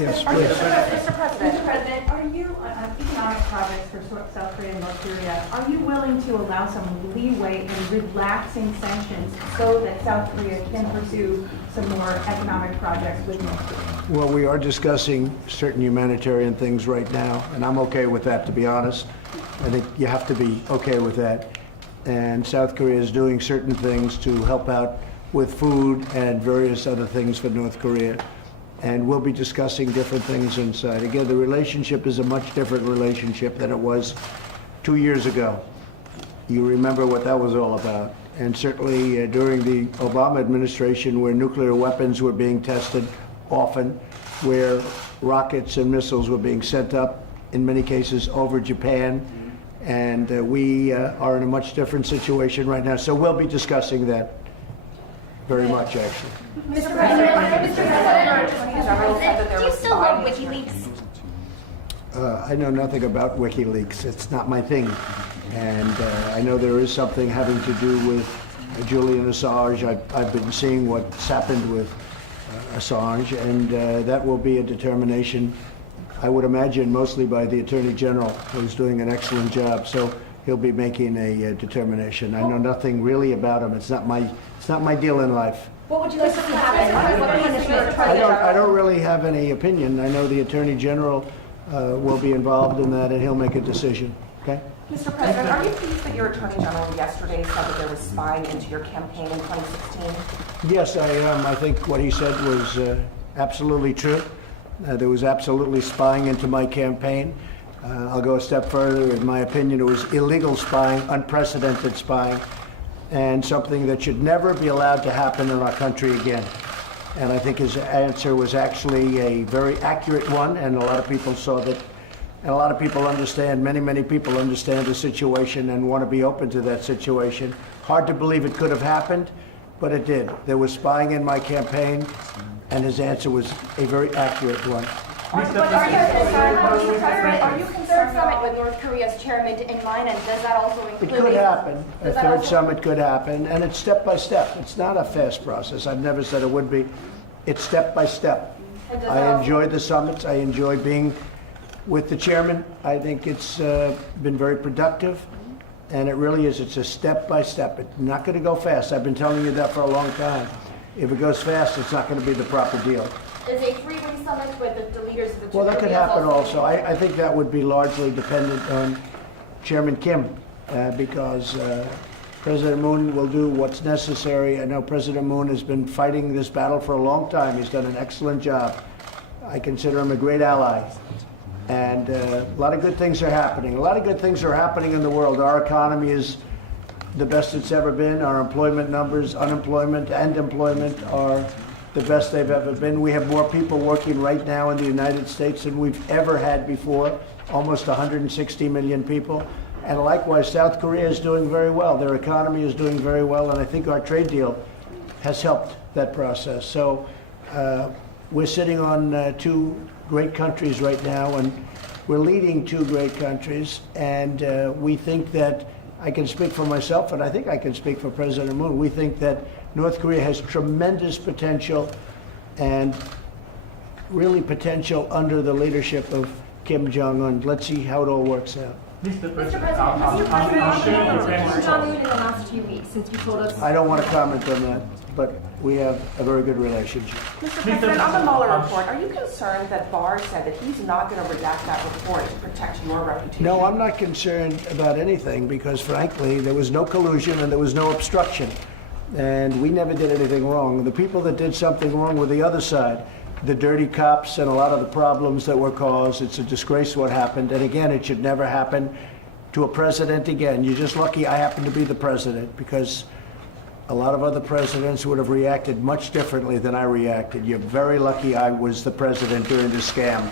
Yes, Are you, please. Mr. President, are you, on economic projects for South Korea and North Korea, are you willing to allow some leeway in relaxing sanctions so that South Korea can pursue some more economic projects with North Korea? Well, we are discussing certain humanitarian things right now, and I'm okay with that, to be honest. I think you have to be okay with that. And South Korea is doing certain things to help out with food and various other things for North Korea. And we'll be discussing different things inside. Again, the relationship is a much different relationship than it was 2 years ago. You remember what that was all about. And certainly during the Obama administration, where nuclear weapons were being tested often, where rockets and missiles were being sent up, in many cases over Japan, and we are in a much different situation right now. So we'll be discussing that very much, actually. Mr. President, Do you still love WikiLeaks? I know nothing about WikiLeaks. It's not my thing. And I know there is something having to do with Julian Assange. I've been seeing what's happened with Assange, and that will be a determination, I would imagine, mostly by the Attorney General, who's doing an excellent job. So he'll be making a determination. I know nothing really about him. It's not my deal in life. What would you like to see happen? I don't really have any opinion. I know the Attorney General will be involved in that, and he'll make a decision. Okay? Mr. President, are you pleased that your Attorney General yesterday said that there was spying into your campaign in 2016? Yes, I am. I think what he said was absolutely true. There was absolutely spying into my campaign. I'll go a step further. In my opinion, it was illegal spying, unprecedented spying, and something that should never be allowed to happen in our country again. And I think his answer was actually a very accurate one, and a lot of people saw that. And a lot of people understand, many people understand the situation and want to be open to that situation. Hard to believe it could have happened, but it did. There was spying in my campaign, and his answer was a very accurate one. Are you concerned summit with North Korea's chairman in mind, and does that also It include? could happen. A third summit could happen, and it's step by step. It's not a fast process. I've never said it would be. It's step by step. I enjoy the summits. I enjoy being with the chairman. I think it's been very productive, and it really is. It's a step by step. It's not going to go fast. I've been telling you that for a long time. If it goes fast, it's not going to be the proper deal. Is a three-way summit with the leaders of the two Well, that could Koreas happen also. also? I think that would be largely dependent on Chairman Kim, because President Moon will do what's necessary. I know President Moon has been fighting this battle for a long time. He's done an excellent job. I consider him a great ally. And a lot of good things are happening. A lot of good things are happening in the world. Our economy is the best it's ever been. Our employment numbers, unemployment and employment, are the best they've ever been. We have more people working right now in the United States than we've ever had before, almost 160 million people. And likewise, South Korea is doing very well. Their economy is doing very well, and I think our trade deal has helped that process. So we're sitting on two great countries right now, and we're leading two great countries, and we think that, I can speak for myself, and I think I can speak for President Moon, we think that North Korea has tremendous potential, and really potential under the leadership of Kim Jong-un. Let's see how it all works out. Mr. President, Kim Jong-un in the last few weeks, since you told us. I don't want to comment on that, but we have a very good relationship. Mr. President, on the Mueller report, are you concerned that Barr said that he's not going to redact that report to protect your reputation? No, I'm not concerned about anything because, frankly, there was no collusion and there was no obstruction. And we never did anything wrong. The people that did something wrong were the other side, the dirty cops and a lot of the problems that were caused. It's a disgrace what happened. And again, it should never happen to a president again. You're just lucky I happen to be the president, because a lot of other presidents would have reacted much differently than I reacted. You're very lucky I was the president during the scam,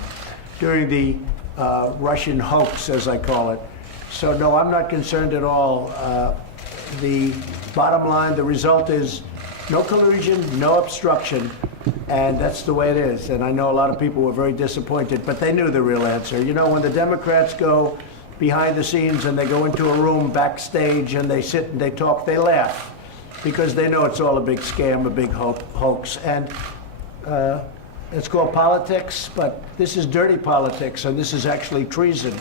during the Russian hoax, as I call it. So no, I'm not concerned at all. The bottom line, the result is no collusion, no obstruction, and that's the way it is. And I know a lot of people were very disappointed, but they knew the real answer. You know, when the Democrats go behind the scenes and they go into a room backstage and they sit and they talk, they laugh, because they know it's all a big scam, a big hoax. And it's called politics, but this is dirty politics, and this is actually treason.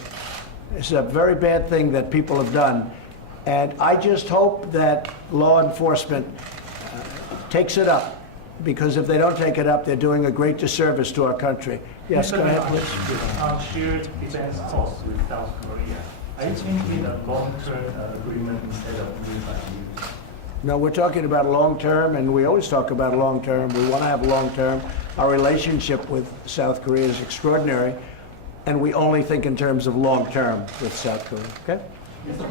It's a very bad thing that people have done. And I just hope that law enforcement takes it up, because if they don't take it up, they're doing a great disservice to our country. Yes, go ahead, please. Shared defense costs with South Korea. I think with a long-term agreement instead of years by years. No, we're talking about long-term, and we always talk about long-term. We want to have long-term. Our relationship with South Korea is extraordinary, and we only think in terms of long-term with South Korea, okay? Yes, sir.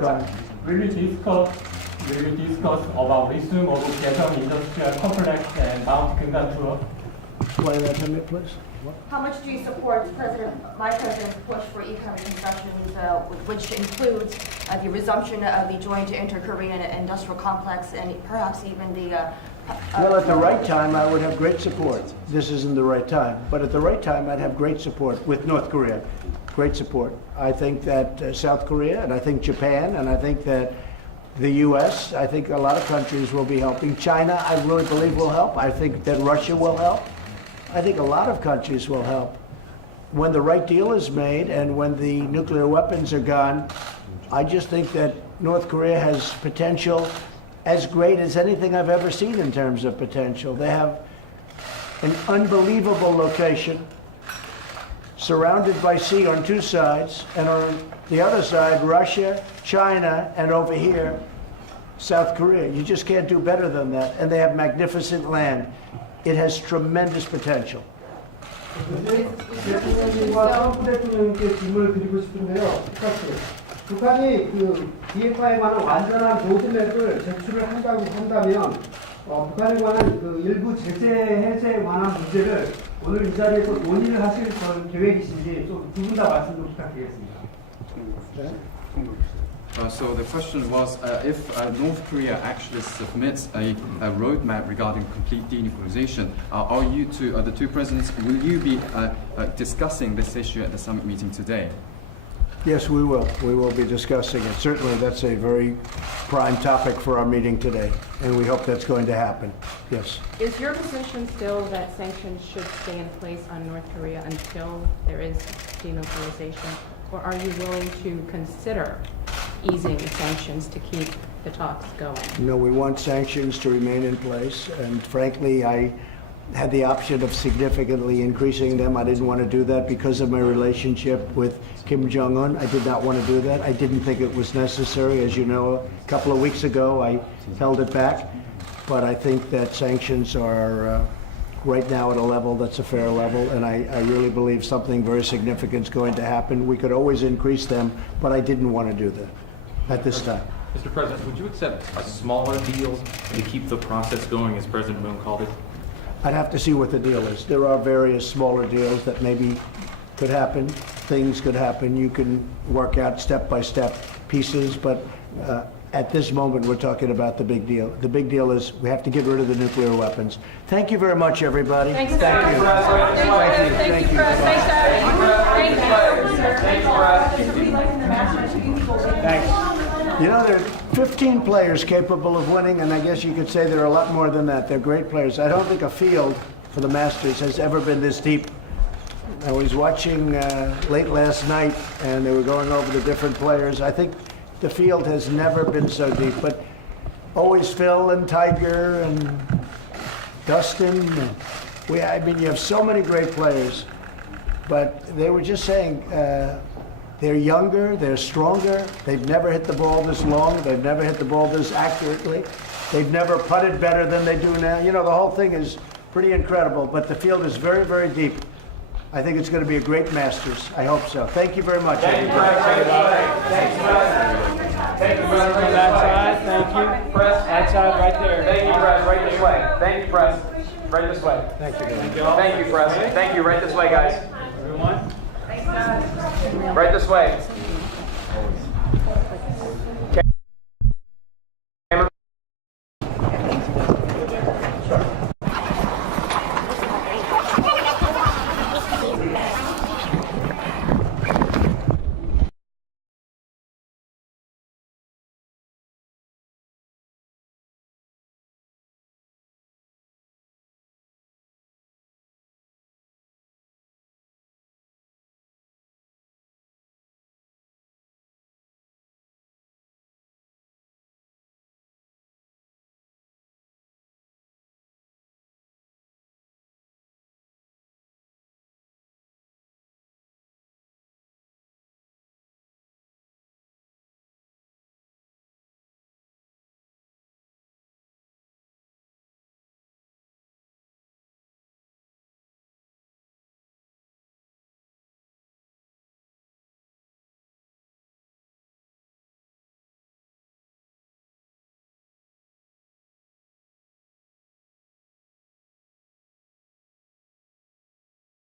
Go ahead. Will you discuss about resume of Vietnam industrial complex and Mount Kingan tour? Explain that to me, please. How much do you support my president's push for economic concessions, which includes the resumption of the joint inter-Korean industrial complex and perhaps even the... Well, at the right time, I would have great support. This isn't the right time, but at the right time, I'd have great support with North Korea. Great support. I think that South Korea, and I think Japan, and I think that the U.S., I think a lot of countries will be helping. China, I really believe will help. I think that Russia will help. I think a lot of countries will help. When the right deal is made and when the nuclear weapons are gone, I just think that North Korea has potential as great as anything I've ever seen in terms of potential. They have an unbelievable location, surrounded by sea on two sides, and on the other side, Russia, China, and over here, South Korea. You just can't do better than that. And they have magnificent land. It has tremendous potential. 대통령님과 트럼프 대통령님께 질문을 드리고 싶은데요. 북한이 그 비핵화에 관한 완전한 로드맵을 제출을 한다고 한다면 북한에 관한 그 일부 제재 해제에 관한 문제를 오늘 이 자리에서 논의를 하실 계획이신지 좀 두 분 다 말씀 좀 부탁드리겠습니다. So the question was, if North Korea actually submits a roadmap regarding complete denuclearization, are you two, the two presidents, will you be discussing this issue at the summit meeting today? Yes, we will. We will be discussing it. Certainly, that's a very prime topic for our meeting today, and we hope that's going to happen. Yes. Is your position still that sanctions should stay in place on North Korea until there is denuclearization, or are you willing to consider easing sanctions to keep the talks going? No, we want sanctions to remain in place, and frankly, I had the option of significantly increasing them. I didn't want to do that because of my relationship with Kim Jong-un. I did not want to do that. I didn't think it was necessary. As you know, a couple of weeks ago, I held it back. But I think that sanctions are right now at a level that's a fair level, and I really believe something very significant is going to happen. We could always increase them, but I didn't want to do that at this time. Mr. President, would you accept a smaller deal to keep the process going, as President Moon called it? I'd have to see what the deal is. There are various smaller deals that maybe could happen. Things could happen. You can work out step-by-step pieces, but at this moment, we're talking about the big deal. The big deal is we have to get rid of the nuclear weapons. Thank you very much, everybody. Thank you. Thank you. Thank you. Thanks. You know, there are 15 players capable of winning, and I guess you could say there are a lot more than that. They're great players. I don't think a field for the Masters has ever been this deep. I was watching late last night, and they were going over the different players. I think the field has never been so deep, but always Phil and Tiger and Dustin. I mean, you have so many great players, but they were just saying they're younger, they're stronger, they've never hit the ball this long, they've never hit the ball this accurately, they've never putted better than they do now. You know, the whole thing is pretty incredible, but the field is very, very deep. I think it's going to be a great Masters. I hope so. Thank you very much. Thank you, Press. Thank you, Press. Thank you, Press. Outside, thank you. Press. Outside, right there. Thank you, Press. Right this way. Thank you, Press. Right this way. Thank you. Thank you, Press. Thank you. Right this way, guys. Everyone. Right this way.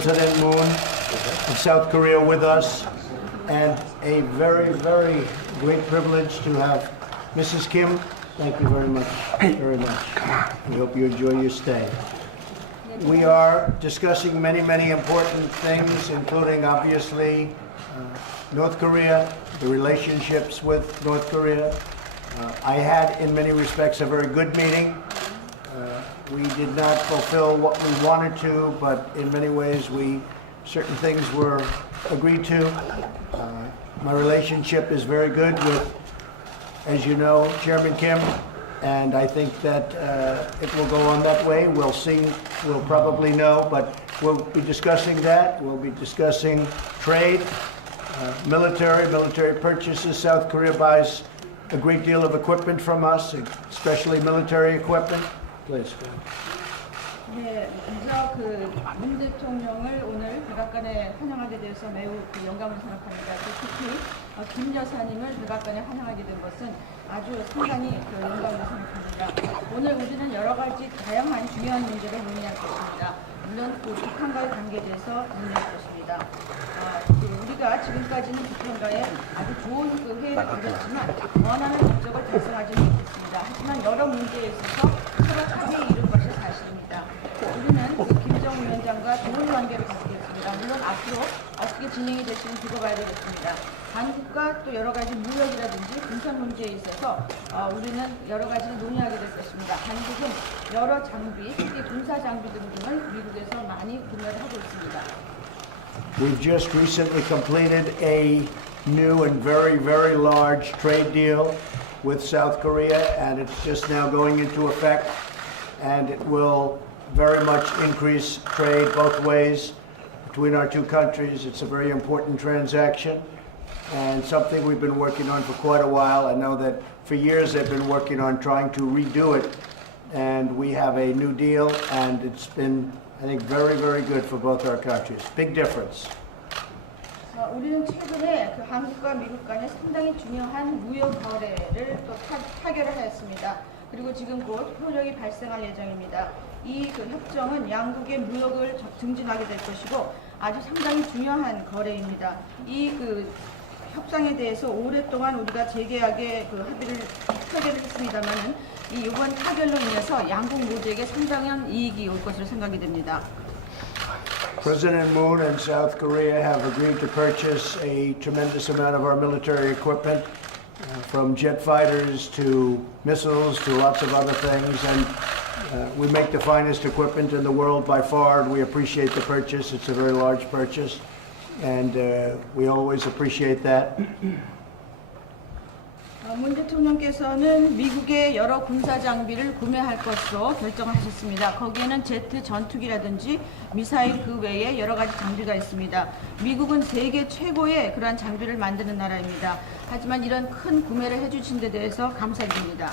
President Moon of South Korea with us, and a very, very great privilege to have Mrs. Kim. Thank you very much, very much. We hope you enjoy your stay. We are discussing many, many important things, including obviously North Korea, the relationships with North Korea. I had, in many respects, a very good meeting. We did not fulfill what we wanted to, but in many ways, certain things were agreed to. My relationship is very good with, as you know, Chairman Kim, and I think that it will go on that way. We'll see, we'll probably know, but we'll be discussing that. We'll be discussing trade, military purchases. South Korea buys a great deal of equipment from us, especially military equipment. Please. 네, 먼저 문 대통령을 오늘 백악관에 환영하게 되어서 매우 영광을 생각합니다. 특히 김 여사님을 백악관에 환영하게 된 것은 아주 상당히 영광을 생각합니다. 오늘 우리는 여러 가지 다양한 중요한 문제를 논의할 것입니다. 물론 북한과의 관계에 대해서 논의할 것입니다. 우리가 지금까지는 북한과의 아주 좋은 회의를 가졌지만 원하는 목적을 달성하지 못했습니다. 하지만 여러 문제에 있어서 서로 합의에 이른 것이 사실입니다. 우리는 김정은 위원장과 좋은 관계를 가지고 있습니다. 물론 앞으로 어떻게 진행이 될지는 두고 봐야 되겠습니다. 한국과 또 여러 가지 무역이라든지 군사 문제에 있어서 우리는 여러 가지를 논의하게 될 것입니다. 한국은 여러 장비, 특히 군사 장비 등을 미국에서 많이 구매를 하고 있습니다. We've just recently completed a new and very, very large trade deal with South Korea, and it's just now going into effect, and it will very much increase trade both ways between our two countries. It's a very important transaction and something we've been working on for quite a while. I know that for years they've been working on trying to redo it, and we have a new deal, and it's been, I think, very, very good for both our countries. Big difference. 우리는 최근에 한국과 미국 간에 상당히 중요한 무역 거래를 또 타결을 하였습니다. 그리고 지금 곧 효력이 발생할 예정입니다. 이 협정은 양국의 무역을 증진하게 될 것이고 아주 상당히 중요한 거래입니다. 이 협상에 대해서 오랫동안 우리가 재계약에 합의를 타결을 했습니다만은 이번 타결로 인해서 양국 모두에게 상당한 이익이 올 것으로 생각이 됩니다. President Moon and South Korea have agreed to purchase a tremendous amount of our military equipment, from jet fighters to missiles to lots of other things, and we make the finest equipment in the world by far, and we appreciate the purchase. It's a very large purchase, and we always appreciate that. 문 대통령께서는 미국의 여러 군사 장비를 구매할 것으로 결정을 하셨습니다. 거기에는 제트 전투기라든지 미사일 그 외에 여러 가지 장비가 있습니다. 미국은 세계 최고의 그러한 장비를 만드는 나라입니다. 하지만 이런 큰 구매를 해주신 데 대해서 감사드립니다.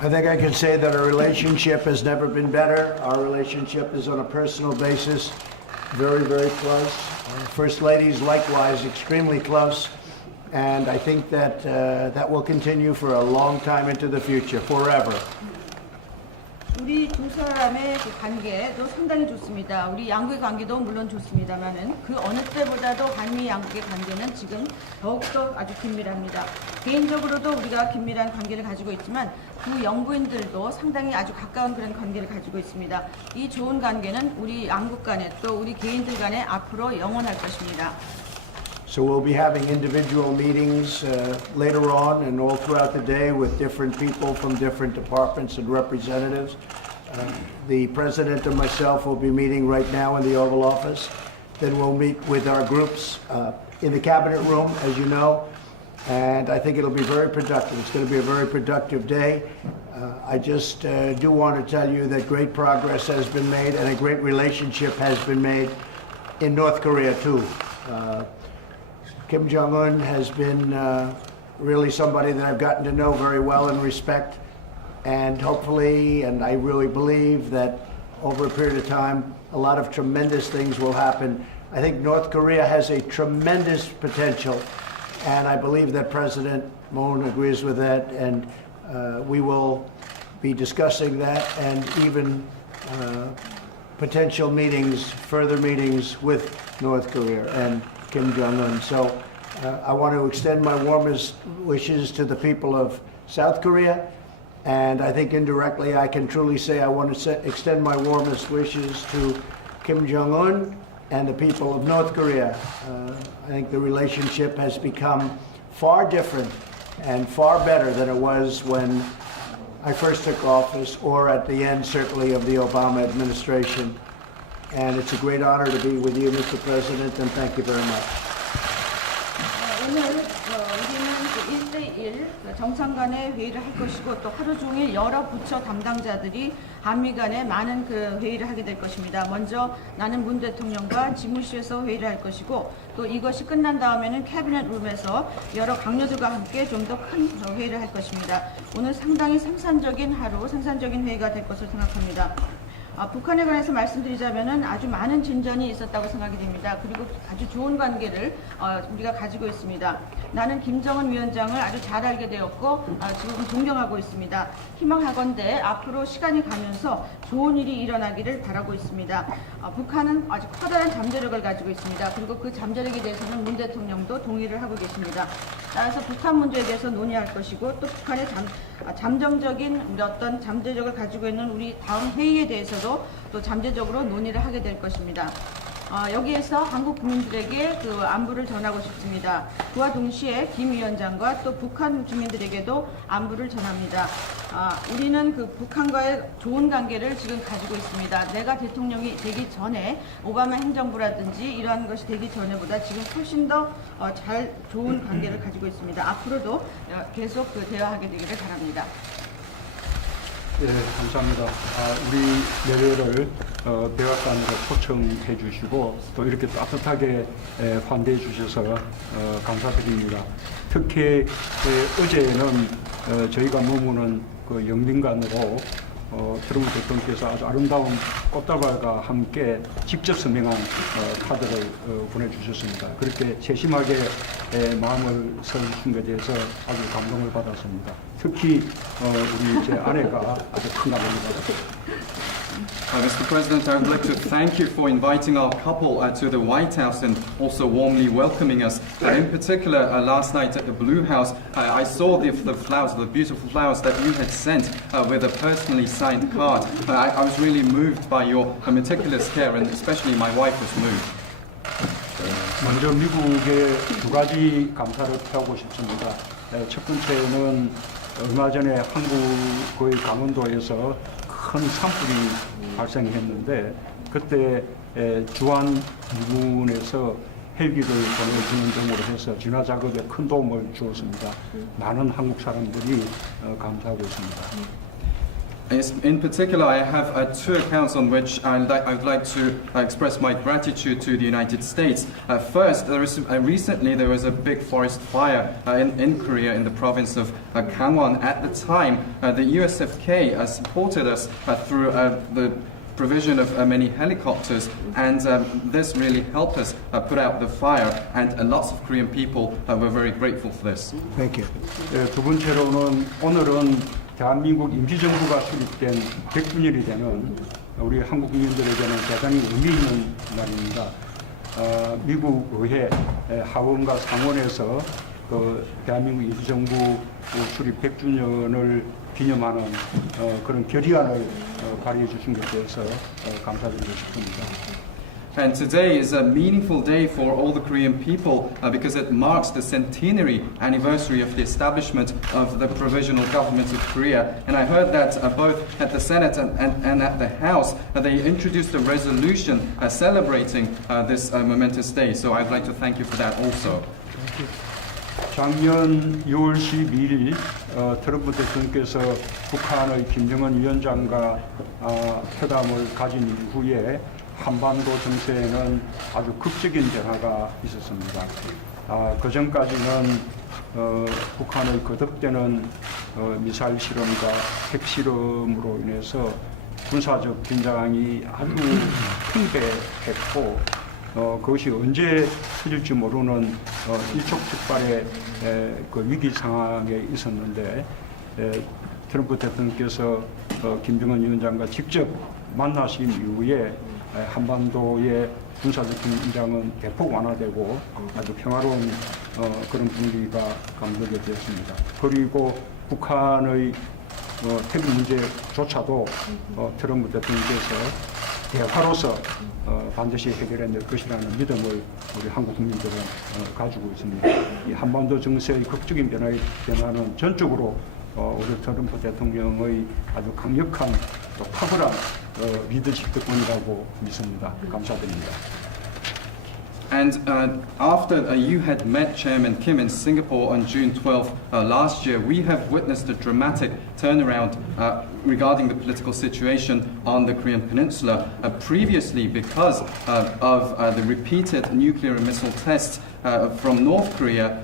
I think I can say that our relationship has never been better. Our relationship is on a personal basis, very, very close. Our First Ladies likewise extremely close. And I think that that will continue for a long time into the future, forever. 우리 두 사람의 관계도 상당히 좋습니다. 우리 양국의 관계도 물론 좋습니다만은 그 어느 때보다도 한미 양국의 관계는 지금 더욱더 아주 긴밀합니다. 개인적으로도 우리가 긴밀한 관계를 가지고 있지만 두 영부인들도 상당히 아주 가까운 그런 관계를 가지고 있습니다. 이 좋은 관계는 우리 양국 간에 또 우리 개인들 간에 앞으로 영원할 것입니다. So we'll be having individual meetings later on and all throughout the day with different people from different departments and representatives. The president and myself will be meeting right now in the Oval Office. Then we'll meet with our groups in the cabinet room, as you know, and I think it'll be very productive. It's going to be a very productive day. I just do want to tell you that great progress has been made and a great relationship has been made in North Korea too. Kim Jong-un has been really somebody that I've gotten to know very well and respect, and hopefully, and I really believe that over a period of time, a lot of tremendous things will happen. I think North Korea has a tremendous potential, and I believe that President Moon agrees with that, and we will be discussing that and even potential meetings, further meetings with North Korea and Kim Jong-un. So I want to extend my warmest wishes to the people of South Korea. And I think indirectly I can truly say I want to extend my warmest wishes to Kim Jong-un and the people of North Korea. I think the relationship has become far different and far better than it was when I first took office, or at the end, certainly, of the Obama administration. And it's a great honor to be with you, Mr. President, and thank you very much. 오늘 우리는 1대1 정상 간의 회의를 할 것이고 또 하루 종일 여러 부처 담당자들이 한미 간에 많은 그 회의를 하게 될 것입니다. 먼저 나는 문 대통령과 지무실에서 회의를 할 것이고 또 이것이 끝난 다음에는 캐비넷 룸에서 여러 강요들과 함께 좀 더 큰 회의를 할 것입니다. 오늘 상당히 생산적인 하루, 생산적인 회의가 될 것으로 생각합니다. 북한에 관해서 말씀드리자면은 아주 많은 진전이 있었다고 생각이 됩니다. 그리고 아주 좋은 관계를 우리가 가지고 있습니다. 나는 김정은 위원장을 아주 잘 알게 되었고 지금 존경하고 있습니다. 희망하건대 앞으로 시간이 가면서 좋은 일이 일어나기를 바라고 있습니다. 북한은 아주 커다란 잠재력을 가지고 있습니다. 그리고 그 잠재력에 대해서는 문 대통령도 동의를 하고 계십니다. 따라서 북한 문제에 대해서 논의할 것이고 또 북한의 잠정적인 어떤 잠재력을 가지고 있는 우리 다음 회의에 대해서도 또 잠재적으로 논의를 하게 될 것입니다. 여기에서 한국 국민들에게 그 안부를 전하고 싶습니다. 그와 동시에 김 위원장과 또 북한 주민들에게도 안부를 전합니다. 우리는 그 북한과의 좋은 관계를 지금 가지고 있습니다. 내가 대통령이 되기 전에 오바마 행정부라든지 이러한 것이 되기 전에보다 지금 훨씬 더 잘 좋은 관계를 가지고 있습니다. 앞으로도 계속 그 대화하게 되기를 바랍니다. 네, 감사합니다. 우리 내외를 백악관으로 초청해 주시고 또 이렇게 따뜻하게 환대해 주셔서 감사드립니다. 특히 어제는 저희가 머무는 그 영빈관으로 트럼프 대통령께서 아주 아름다운 꽃다발과 함께 직접 서명한 카드를 보내주셨습니다. 그렇게 세심하게 마음을 써주신 것에 대해서 아주 감동을 받았습니다. 특히 우리 제 아내가 아주 큰 감동을 받았습니다. Mr. President, I would like to thank you for inviting our couple to the White House and also warmly welcoming us. In particular, last night at the Blue House, I saw the flowers, the beautiful flowers that you had sent with a personally signed card. I was really moved by your meticulous care, and especially my wife was moved. 먼저 미국에 두 가지 감사를 표하고 싶습니다. 첫 번째는 얼마 전에 한국의 강원도에서 큰 산불이 발생했는데 그때 주한 미군에서 헬기를 보내주는 등으로 해서 진화 작업에 큰 도움을 주었습니다. 많은 한국 사람들이 감사하고 있습니다. In particular, I have two accounts on which I would like to express my gratitude to the United States. First, recently there was a big forest fire in Korea in the province of Gangwon. At the time, the USFK supported us through the provision of many helicopters, and this really helped us put out the fire, and lots of Korean people were very grateful for this. Thank you. 두 번째로는 오늘은 대한민국 임시정부가 수립된 100주년이 되는 우리 한국 국민들에게는 대단히 의미 있는 날입니다. 미국 의회 하원과 상원에서 그 대한민국 임시정부 수립 100주년을 기념하는 그런 결의안을 발의해 주신 것에 대해서 감사드리고 싶습니다. And today is a meaningful day for all the Korean people because it marks the centenary anniversary of the establishment of the Provisional Government of Korea. And I heard that both at the Senate and at the House, they introduced a resolution celebrating this momentous day. So I'd like to thank you for that also. 작년 6월 12일 트럼프 대통령께서 북한의 김정은 위원장과 회담을 가진 이후에 한반도 정세에는 아주 극적인 변화가 있었습니다. 그 전까지는 북한의 거듭되는 미사일 실험과 핵 실험으로 인해서 군사적 긴장이 아주 팽배했고 그것이 언제 터질지 모르는 일촉즉발의 그 위기 상황에 있었는데 트럼프 대통령께서 김정은 위원장과 직접 만나신 이후에 한반도의 군사적 긴장은 대폭 완화되고 아주 평화로운 그런 분위기가 감도게 되었습니다. 그리고 북한의 태국 문제조차도 트럼프 대통령께서 대화로서 반드시 해결해낼 것이라는 믿음을 우리 한국 국민들은 가지고 있습니다. 이 한반도 정세의 극적인 변화는 전적으로 우리 트럼프 대통령의 아주 강력한 또 탁월한 리더십 덕분이라고 믿습니다. 감사드립니다. And after you had met Chairman Kim in Singapore on June 12th last year, we have witnessed a dramatic turnaround regarding the political situation on the Korean Peninsula. Previously, because of the repeated nuclear and missile tests from North Korea,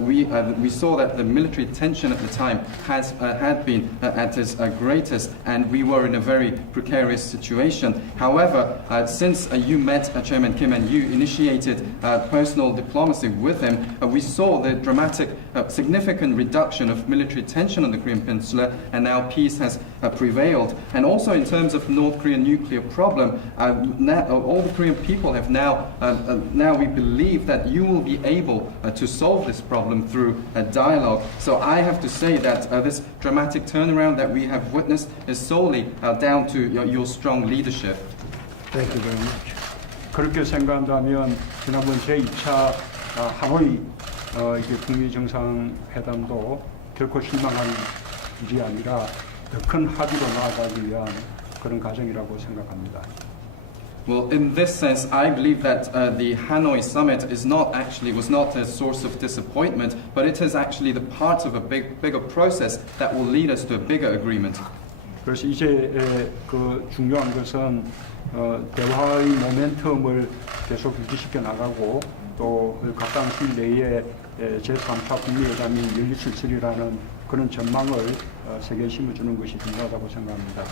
we saw that the military tension at the time had been at its greatest, and we were in a very precarious situation. However, since you met Chairman Kim and you initiated personal diplomacy with him, we saw the dramatic, significant reduction of military tension on the Korean Peninsula, and now peace has prevailed. And also in terms of North Korean nuclear problem, now, all the Korean people have now we believe that you will be able to solve this problem through a dialogue. So I have to say that this dramatic turnaround that we have witnessed is solely down to your strong leadership. Thank you very much. 그렇게 생각한다면 지난번 제2차 하노이 이게 북미 정상회담도 결코 실망한 일이 아니라 더 큰 합의로 나아가기 위한 그런 과정이라고 생각합니다. Well, in this sense, I believe that the Hanoi summit was not a source of disappointment, but it is actually the part of a bigger process that will lead us to a bigger agreement. 그래서 이제 그 중요한 것은 대화의 모멘텀을 계속 유지시켜 나가고 또 가까운 시일 내에 제3차 북미 회담이 열릴 수 있으리라는 그런 전망을 세계에 심어주는 것이 중요하다고 생각합니다.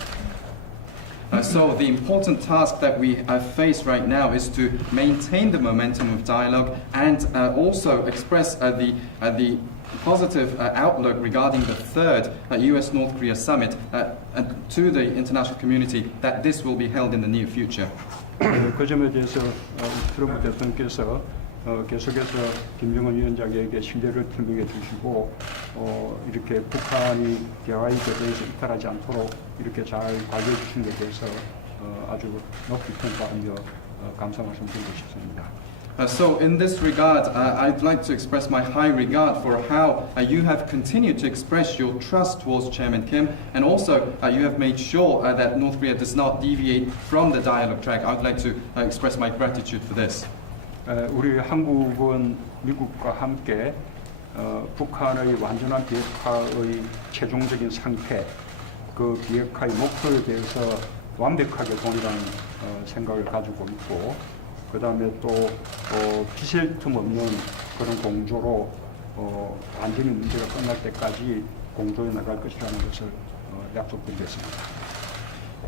So the important task that we face right now is to maintain the momentum of dialogue and also express the positive outlook regarding the third US-North Korea summit to the international community that this will be held in the near future. 그 점에 대해서 트럼프 대통령께서 계속해서 김정은 위원장에게 신뢰를 표명해 주시고 이렇게 북한이 대화의 궤도에서 이탈하지 않도록 이렇게 잘 관리해 주신 것에 대해서 아주 높이 평가하며 감사 말씀드리고 싶습니다. So in this regard, I'd like to express my high regard for how you have continued to express your trust towards Chairman Kim, and also you have made sure that North Korea does not deviate from the dialogue track. I'd like to express my gratitude for this. 우리 한국은 미국과 함께 북한의 완전한 비핵화의 최종적인 상태, 그 비핵화의 목표에 대해서 완벽하게 동일한 생각을 가지고 있고, 그 다음에 또 피실 틈 없는 그런 공조로 완전히 문제가 끝날 때까지 공조해 나갈 것이라는 것을 약속드리겠습니다.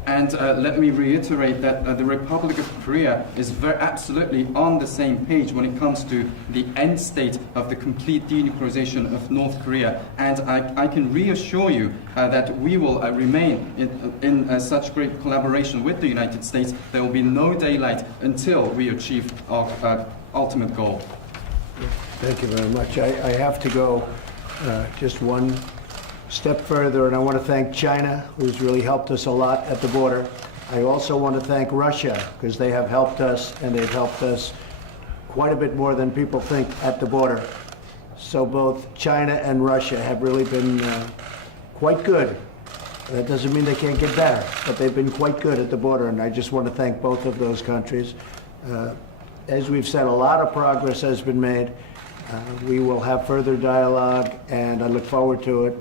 And let me reiterate that the Republic of Korea is absolutely on the same page when it comes to the end state of the complete denuclearization of North Korea. And I can reassure you that we will remain in such great collaboration with the United States. There will be no daylight until we achieve our ultimate goal. Thank you very much. I have to go just one step further, and I want to thank China, who's really helped us a lot at the border. I also want to thank Russia, because they have helped us, and they've helped us quite a bit more than people think at the border. So both China and Russia have really been quite good. That doesn't mean they can't get better, but they've been quite good at the border, and I just want to thank both of those countries. As we've said, a lot of progress has been made. We will have further dialogue, and I look forward to it.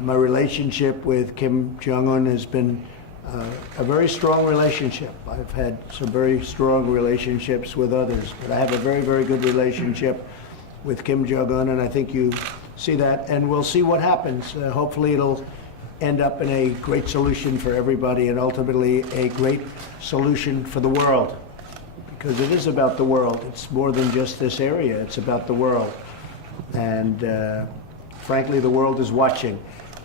My relationship with Kim Jong-un has been a very strong relationship. I've had some very strong relationships with others, but I have a very, very good relationship with Kim Jong-un, and I think you see that, and we'll see what happens. Hopefully it'll end up in a great solution for everybody, and ultimately a great solution for the world, because it is about the world. It's more than just this area. It's about the world. And frankly, the world is watching.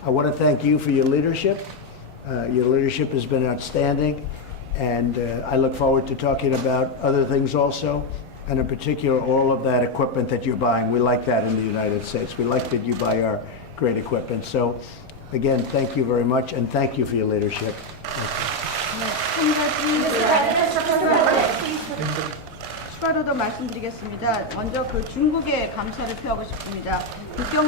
I want to thank you for your leadership. Your leadership has been outstanding. And I look forward to talking about other things also, and in particular, all of that equipment that you're buying. We like that in the United States. We like that you buy our great equipment. So, again, thank you very much, and thank you for your leadership. 추가로 더 말씀드리겠습니다. 먼저 그 중국에 감사를 표하고 싶습니다. 국경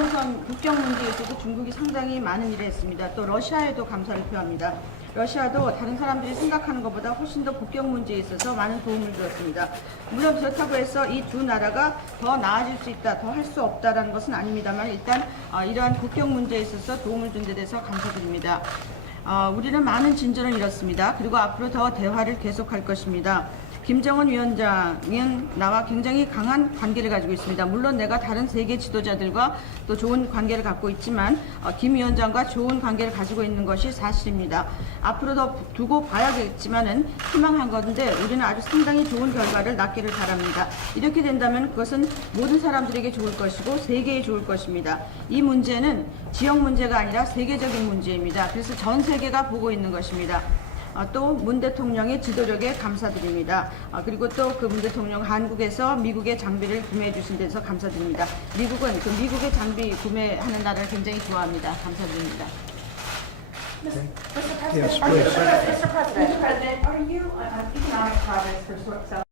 문제에 있어서 중국이 상당히 많은 일을 했습니다. 또 러시아에도 감사를 표합니다. 러시아도 다른 사람들이 생각하는 것보다 훨씬 더 국경 문제에 있어서 많은 도움을 주었습니다. 물론 그렇다고 해서 이 두 나라가 더 나아질 수 있다, 더 할 수 없다라는 것은 아닙니다만 일단 이러한 국경 문제에 있어서 도움을 준 데 대해서 감사드립니다. 우리는 많은 진전을 이뤘습니다. 그리고 앞으로 더 대화를 계속할 것입니다. 김정은 위원장은 나와 굉장히 강한 관계를 가지고 있습니다. 물론 내가 다른 세계 지도자들과 또 좋은 관계를 갖고 있지만 김 위원장과 좋은 관계를 가지고 있는 것이 사실입니다. 앞으로 더 두고 봐야겠지만은 희망한 건데 우리는 아주 상당히 좋은 결과를 낳기를 바랍니다. 이렇게 된다면 그것은 모든 사람들에게 좋을 것이고 세계에 좋을 것입니다. 이 문제는 지역 문제가 아니라 세계적인 문제입니다. 그래서 전 세계가 보고 있는 것입니다. 또 문 대통령의 지도력에 감사드립니다. 그리고 또 그 문 대통령 한국에서 미국의 장비를 구매해 주신 데서 감사드립니다. 미국은 그 미국의 장비 구매하는 나라를 굉장히 좋아합니다. 감사드립니다. Yes, Mr. please. President, are you on economic projects for South